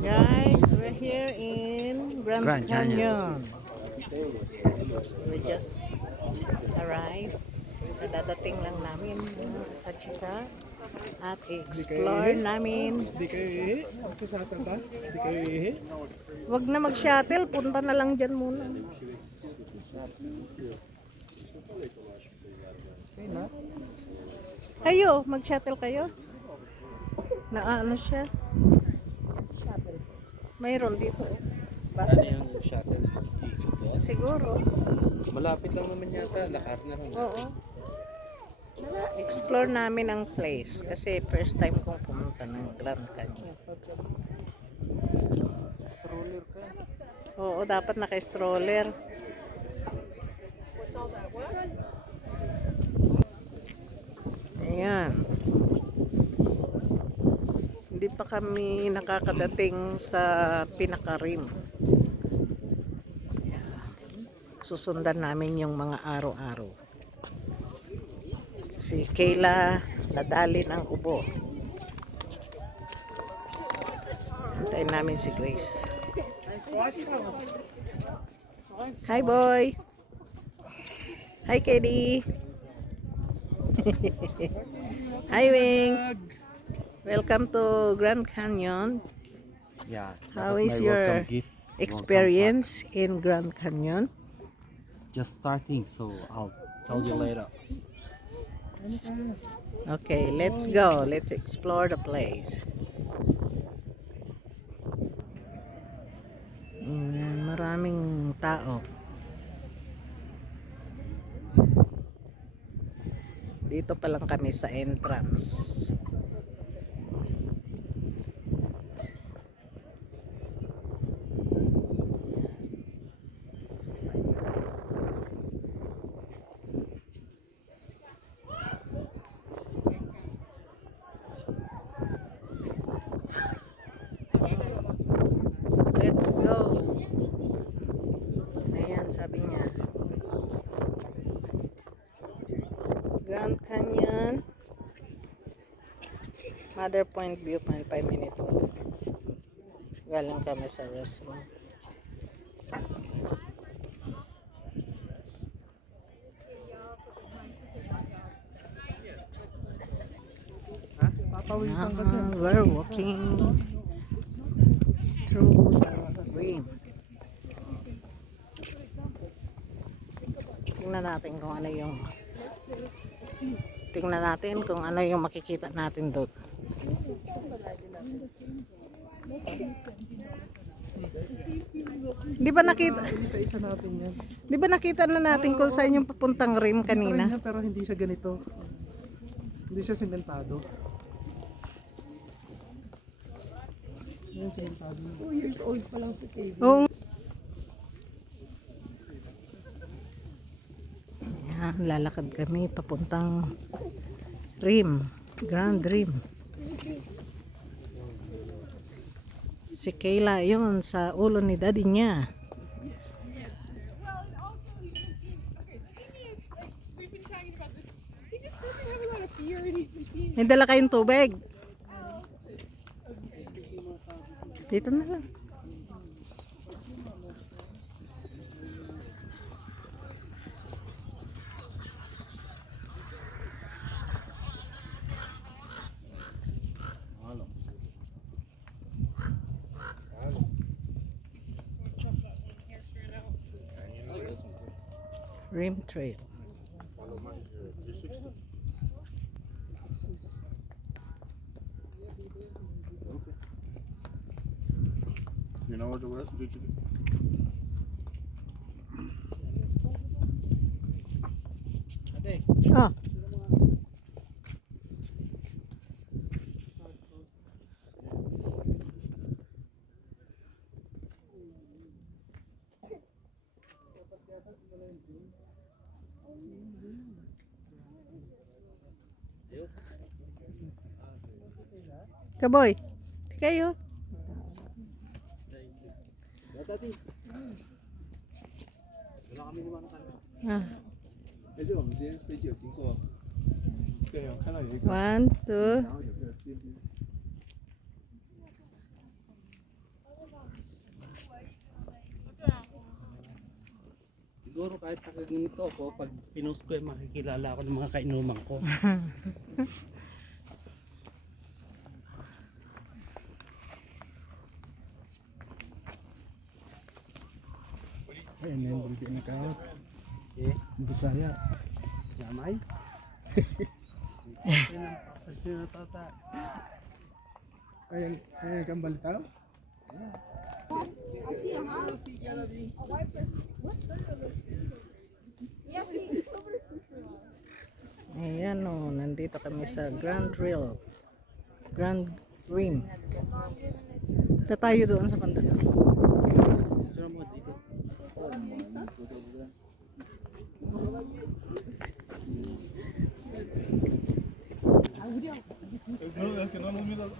Guys, we're here in Grand Canyon. We just arrived. Kadadating lang namin mga kachika at i-explore namin. Di kayo ihi? Magsasatal ba? Di kayo ihi? Wag na mag-shuttle, punta na lang dyan muna. Kayo, mag-shuttle kayo? Na ano siya? Shuttle. Mayroon dito eh. Ano yung shuttle? Yan? Siguro. Malapit lang naman yata. Lakar na lang. Oo. Explore namin ang place kasi first time kong pumunta ng Grand Canyon. Stroller ka. Oo, dapat naka-stroller. Ayan. Hindi pa kami nakakadating sa pinaka-rim. Susundan namin yung mga araw-araw. Si Kayla nadali ng ubo. Antayin namin si Grace. Hi boy. Hi Katie. Hi Wing. Welcome to Grand Canyon. Yeah. How is your experience in Grand Canyon? Just starting, so I'll tell you later. Okay, let's go. Let's explore the place. Maraming tao. Dito pa lang kami sa entrance. Let's go. Ayan, sabi niya. Grand Canyon. Mother Point Viewpoint, 5 minutes. Galing kami sa restroom. Papawisan ka dyan. We're walking through the rim. Tingnan natin kung ano yung makikita natin doon. Di ba nakita? Isa-isa natin yan. Di ba nakita na natin kung saan yung papuntang rim kanina? Pero hindi siya ganito. Hindi siya sementado. Yan, sementado. 2 years old pa lang si Kevin. Oo. Yan, lalakad kami papuntang rim, Grand Rim. Si Kayla yun sa ulo ni daddy niya. May dala kayong tubig? Dito na lang. Rim Trail. You know what the rest did you do? Oh. Kaboy, kayo. Ah. 而且我们今天飞机有经过，对，我看到有一个， 1, 2. 然后有个边边。Siguro kahit nakaganito ako, pag pinost ko makikilala ako ng mga kainuman ko. Ayun na yung bulbi na kaot. Eh, Bisaya. yamay. Sino tata? Ayun kang balitaw? Ayan o, nandito kami sa Grand Rail. Grand Rim. Ito tayo doon sa bandang. Sino mo dito? No, es que no miro.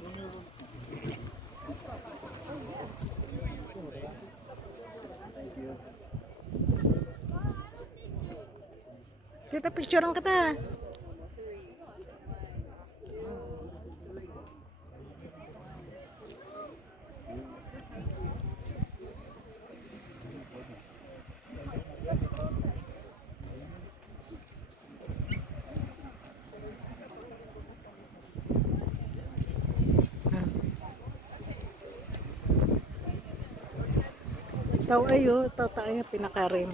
Tita, picturean kita. Tao ayo, tao tayo pinakarim.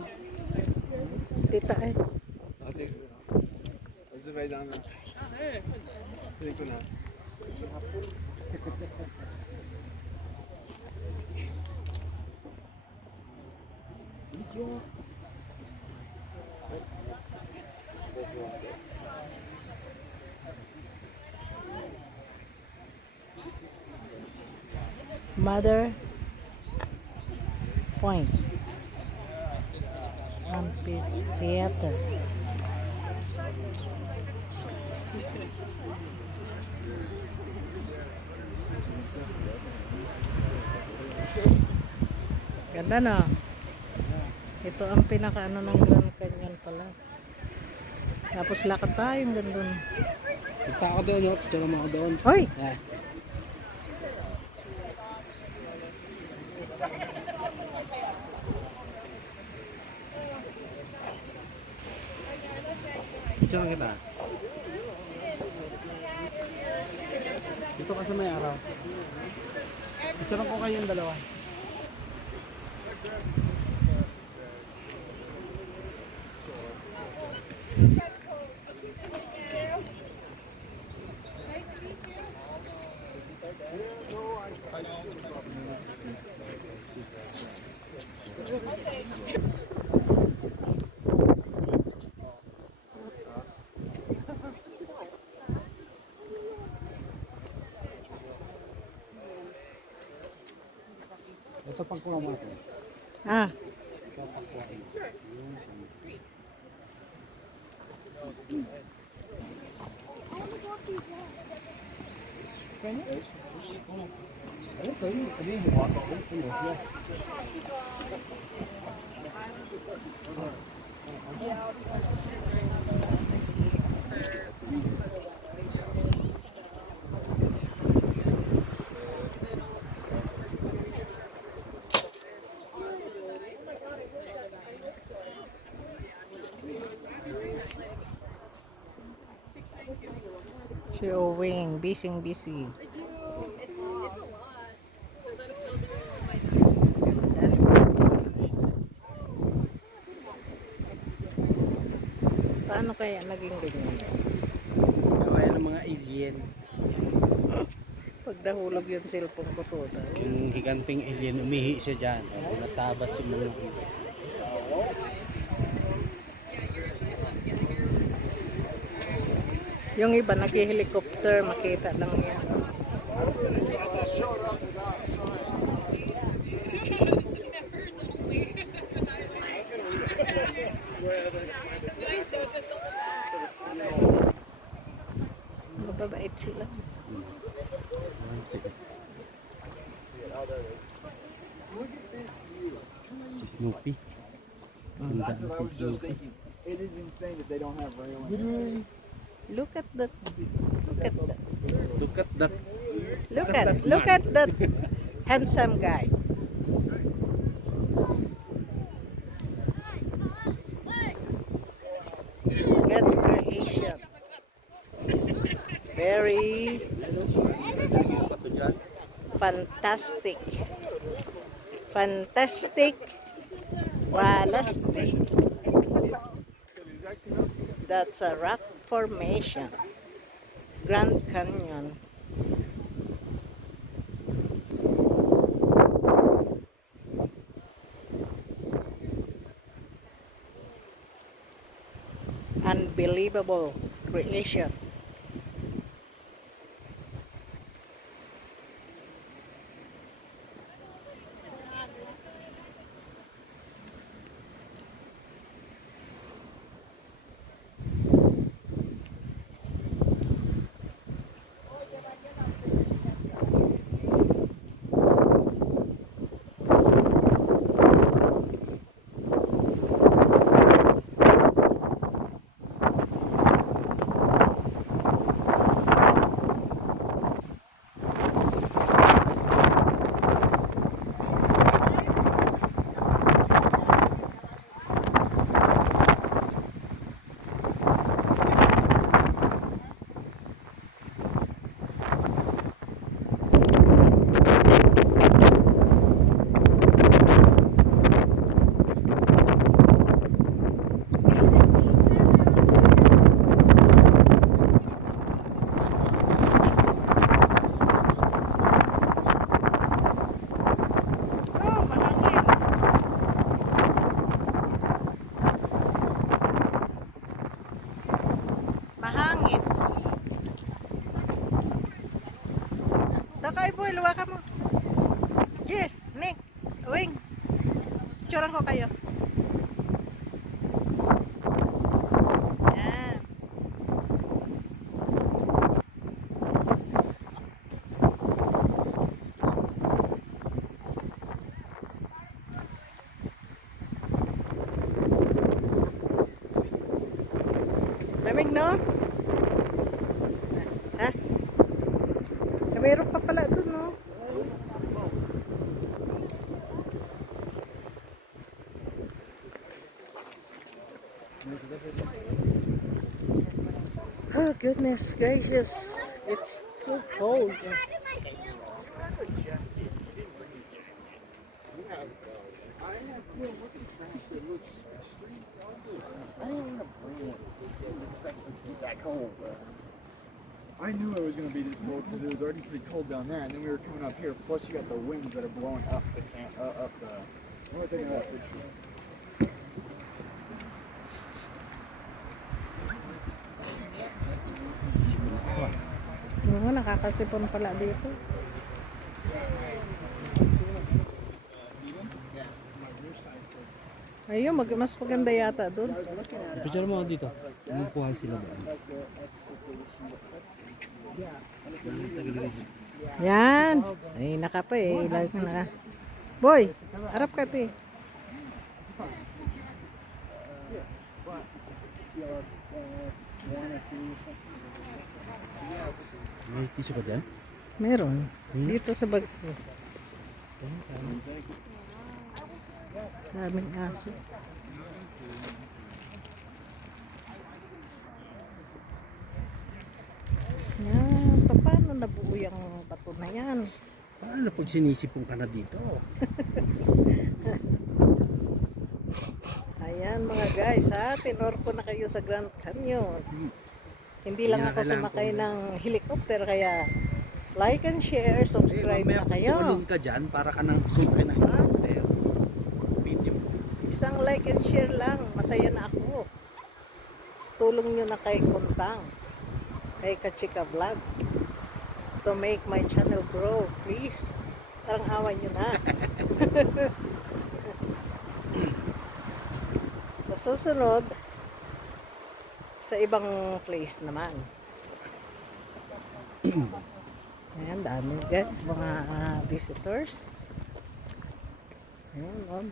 Tita ay. 啊，这个，我自拍一张呢。这个呢？ Mother Point Amphitheater. Ganda no? Ito ang pinakaano ng Grand Canyon pala. Tapos lakad tayo hanggang dun. Punta ako doon, oh. Picture mo ako doon. Hoy! Yan. Picture kita. Dito ka sa may araw. Picture ko kayong dalawa. Ito pang kuha mo natin. Ah, Ito pang kuha mo. si Owing, busy. It's a lot because I'm still doing my Paano kaya naging ganyan? Kawaya ng mga alien. Pag nahulog yung cellphone ko to. Yung higanting alien, umihi siya dyan. Natabat si mga Yung iba nag-helicopter, makita lang yan. Mababait sila. Sige. Si Snoopy. Ganda That's what I si was just Snoopy. thinking. It is insane that they don't have railing. Look at that. Look at that. Look at that. Look at that handsome guy. very Pato dyan. fantastic. Fantastic. Walastic. That's a rock formation. Grand Canyon. Unbelievable creation. Oh, mahangin. Mahangin. Takay boy, luwa ka mo. Yes, Nick, Wing. Picturean ko kayo. Yan. Lamig, no? Ha? Mayroon pa pala dun, no? Oh, goodness gracious. It's too cold. I knew it was going to be this cold because it was already pretty cold down there, and then we were coming up here. Plus, you got the winds that are blowing up the up the. What am I thinking of that picture? Oo, nakakasipon pala dito. Ayun, mas maganda yata doon. Picture mo ako dito. Kumukuha sila ba? Yan. Ay, naka pa eh. Lagi ka naka. Boy, harap ka ti. May tissue ka dyan? Meron. Dito sa bag ko. Daming aso. Yan. Paano nabuo yung bato na yan? Paano pag sinisipong ka na dito? Ayan mga guys ha. Tinorko na kayo sa Grand Canyon. Hindi lang ako sumakay ng helicopter kaya like and share, subscribe na kayo. Tumalun ka dyan para ka nang sumakay ng helicopter. Video. Isang like and share lang, masaya na ako. Tulong nyo na kay Kuntang, kay Kachika Vlog, to make my channel grow, please. Parang awan nyo na. Sa susunod, sa ibang place naman. Ayan, dami guys, mga visitors. Ayan, doon,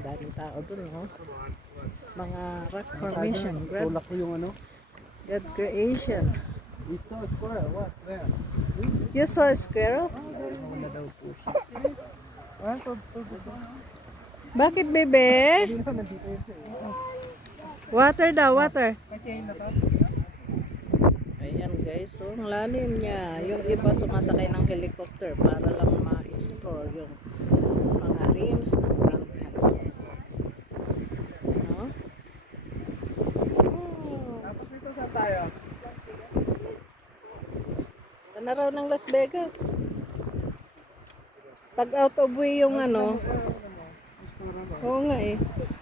daming tao doon, mga rock formation, Tulak ko yung ano. God creation. We saw a squirrel. What? There. You saw a squirrel? Wala daw po siya. Bakit, bebe? Water daw, water. Ayan guys. guys. So, ang lalim niya. Yung iba sumasakay ng helicopter para lang ma-explore yung mga rims ng Grand Canyon. No? Oh. Tapos dito saan tayo? Ano raw ng Las Vegas? Pag out of way yung ano, oo nga eh.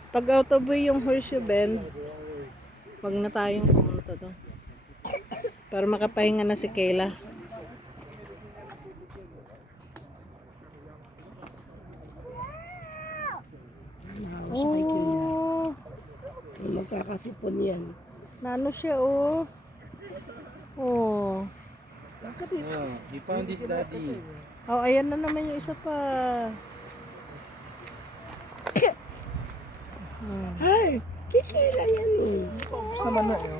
Pag out of way yung Horseshoe Bend, wag na tayong pumunta doon. Para makapahinga na si Kayla. Oh, Magkakasipon yan. nano siya oh. Oh. He found his daddy. Oh, ayan na naman yung isa pa. Ay! Kikila yan eh. Sa mana eh.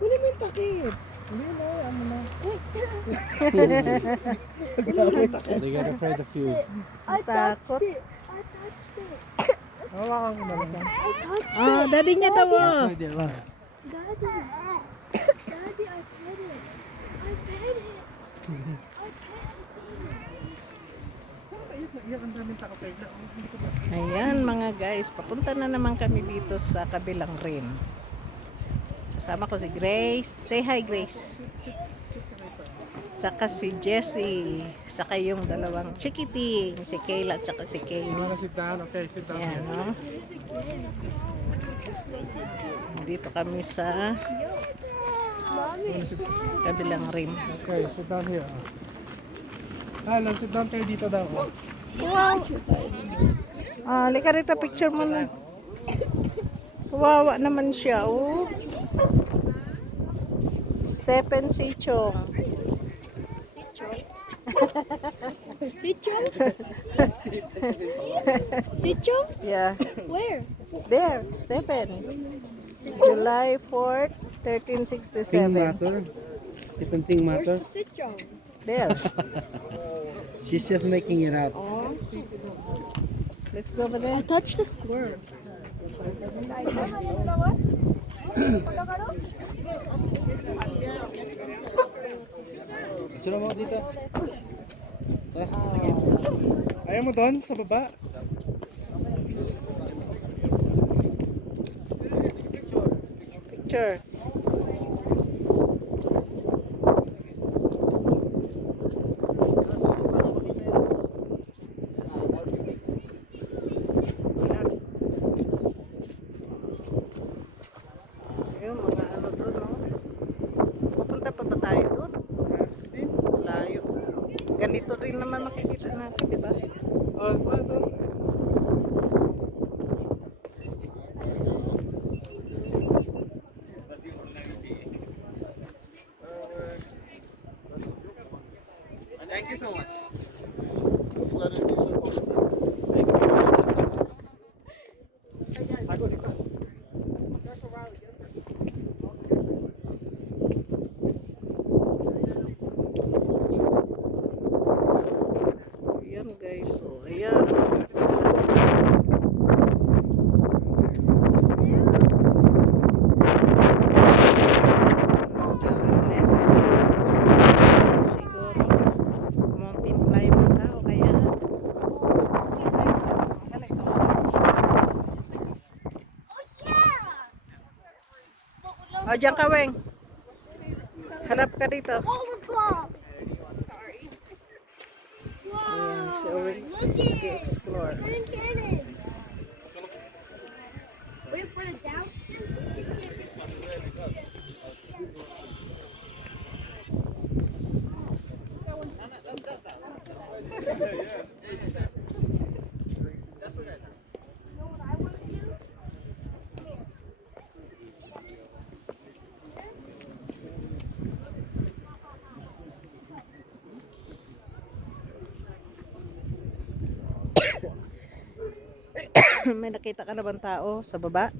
Kunin mo yung takip. They got afraid of you. Takot. Hawakan ko na lang. Ah, daddy niya daw oh. Pwede ba? Daddy, I pet it. I pet it. I pet it. Ayan mga guys, papunta na naman kami dito sa kabilang rim. Kasama ko si Grace. Say hi Grace. Tsaka si Jessie. Saka yung dalawang chikiting. Si Kayla tsaka si Kaylee. Sit down. Okay, sit down. Ayan o. Dito kami sa kabilang rim. Okay, sit down here. Alam, sit down kayo dito daw. Ah, lika rito, picture mo na. Kawawa naman siya, oh. Stephen Sichong. Sitcho? Sitcho? Yeah. Where? There, Stephen. July 4th, 1367. Different thing Where's the Sitcho? There. She's just making it up. Let's go over there. I touched the squirrel. Picture mo dito. Tapos, ayaw mo doon sa baba? Picture. Yung mga ano doon, no? Pupunta pa ba tayo doon? Layo. Ganito rin naman makikita natin, di ba? Oh, ano? Thank you so much. Ayan guys, so ayan. Let's siguro mountain climber ka o kaya o dyan ka Weng, harap ka dito. Oh, the ball! Ayan, siya Weng Look it! nag-explore. Grand Canyon! Wait for the down. May nakita ka na bang tao sa baba?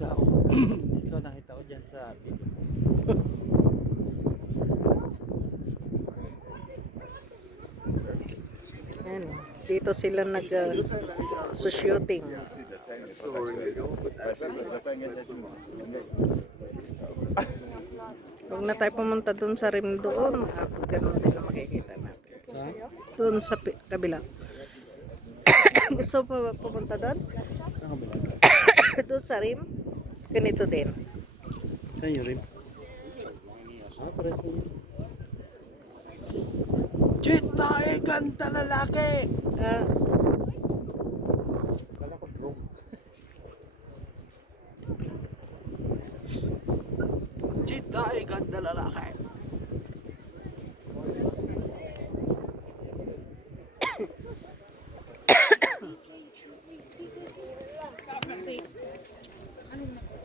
Ikaw nakita ko dyan sa video. Ayan, dito sila nag sa shooting. Huwag na tayo pumunta dun sa rim doon. Ganun din na makikita natin. Doon sa kabila. Gusto pa ba pumunta doon? Doon sa rim. Ganito din. Saan yung rim? Pares na yun. Chita, ganda lalaki! Ah, Chita, ganda lalaki!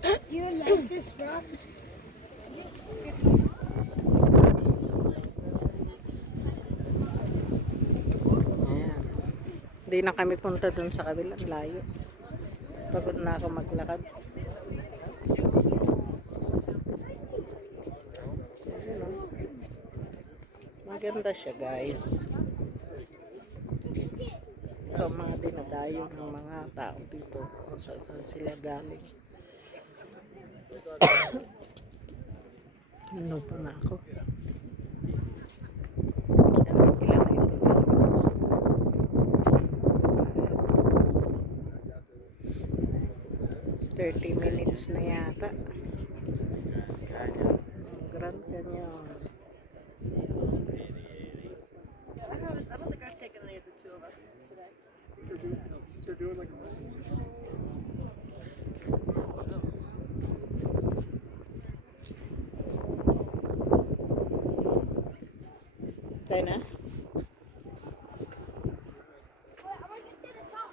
Do you like this rock? ayan. Hindi na kami punta doon sa kabila. Layo. Pagod na ako maglakad. Ayan, oh. Maganda siya, guys. Ito mga dinadayo ng mga tao dito kung saan sila galing. Ano pa na ako? Ilan na ito? Ilang minutes? 30 minutes na yata. Grand Canyon. I don't think I've taken any of the two of us today. They're doing like a message. Tayo na? Wait, I want to get to the top.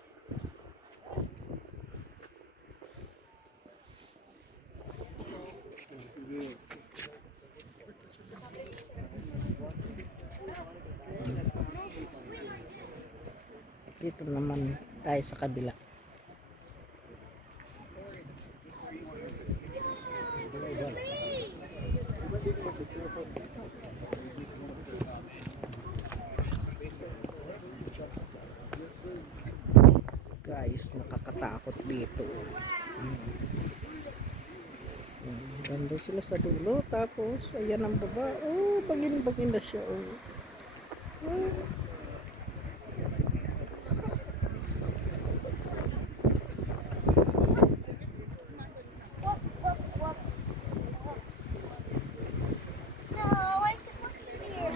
Dito naman tayo sa kabila. Guys, nakakatakot dito. Ganda sila sa dulo. Tapos, ayan ang baba. Oh, bagin-bagin na siya. Oh. Oh. No, I just want to see it.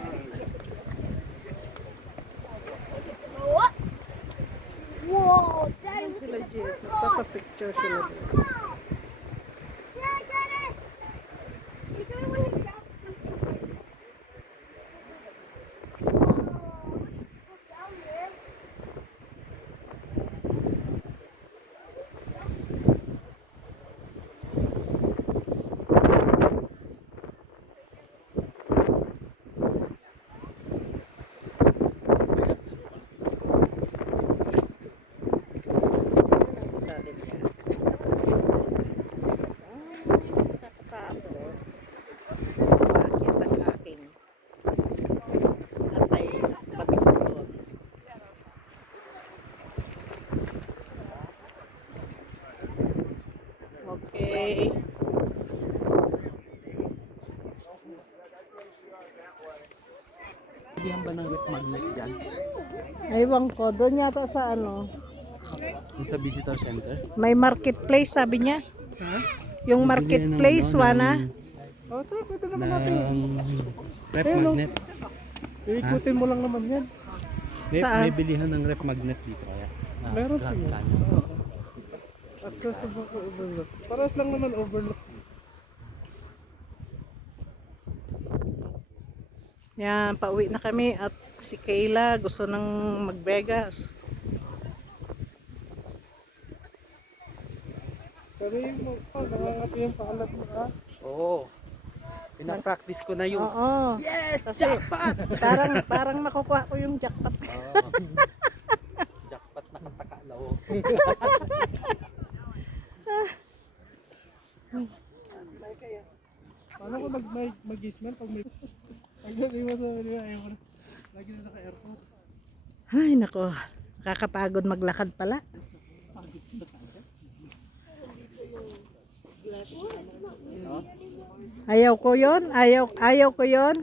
What? Whoa, Daddy, look Sila at the Jess, purple. nagpapapicture sila dito. Yeah, I got it. You do it when you drop something. Whoa, look down there. Lalim niya. Nakakatakot. Bakit ang aking atay patikot? Okay. Hindi ba ng rep magnet dyan? Ewan ko, doon yata sa ano, Yung sa visitor center? may marketplace sabi niya. Yung marketplace, Wana. Oh, ito, pwede naman natin. Rep Ayun, no. magnet. Ikutin mo lang naman yan. Saan? May bilihan ng rep magnet dito kaya. Meron Grand siya. Canyon. Accessible to overlook. Paras lang naman overlook. Yan, pauwi na kami at si Kayla gusto nang mag-Vegas. Sabihin mo, nangangati yung paalat mo ha. Oo. Pinapractice ko na yung Oo. yes! Kasi parang makukuha ko yung jackpot. Jackpot nakatakalaw. Paano ko mag-gisman pag may... Pag nasa mo sa ayaw ko na. Lagi na naka-airport. Ay, nako. Nakakapagod maglakad pala. Ayaw ko yon, ayaw ko yon.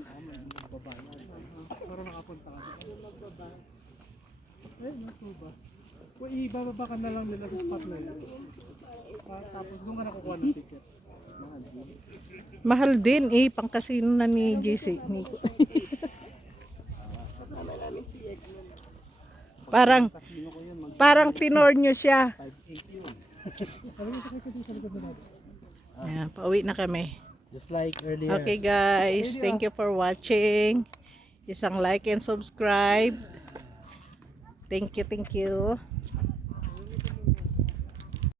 Para makapunta ka. Eh, naku ba? Kung ibababa ka na lang nila sa spot na yun. Tapos doon ka nakukuha ng ticket. Mahal din eh, pangkasino na ni JC. Parang tinor nyo siya. Ayan, pauwi na kami. Just like earlier. Okay guys, thank you for watching. Isang like and subscribe. Thank you, thank you.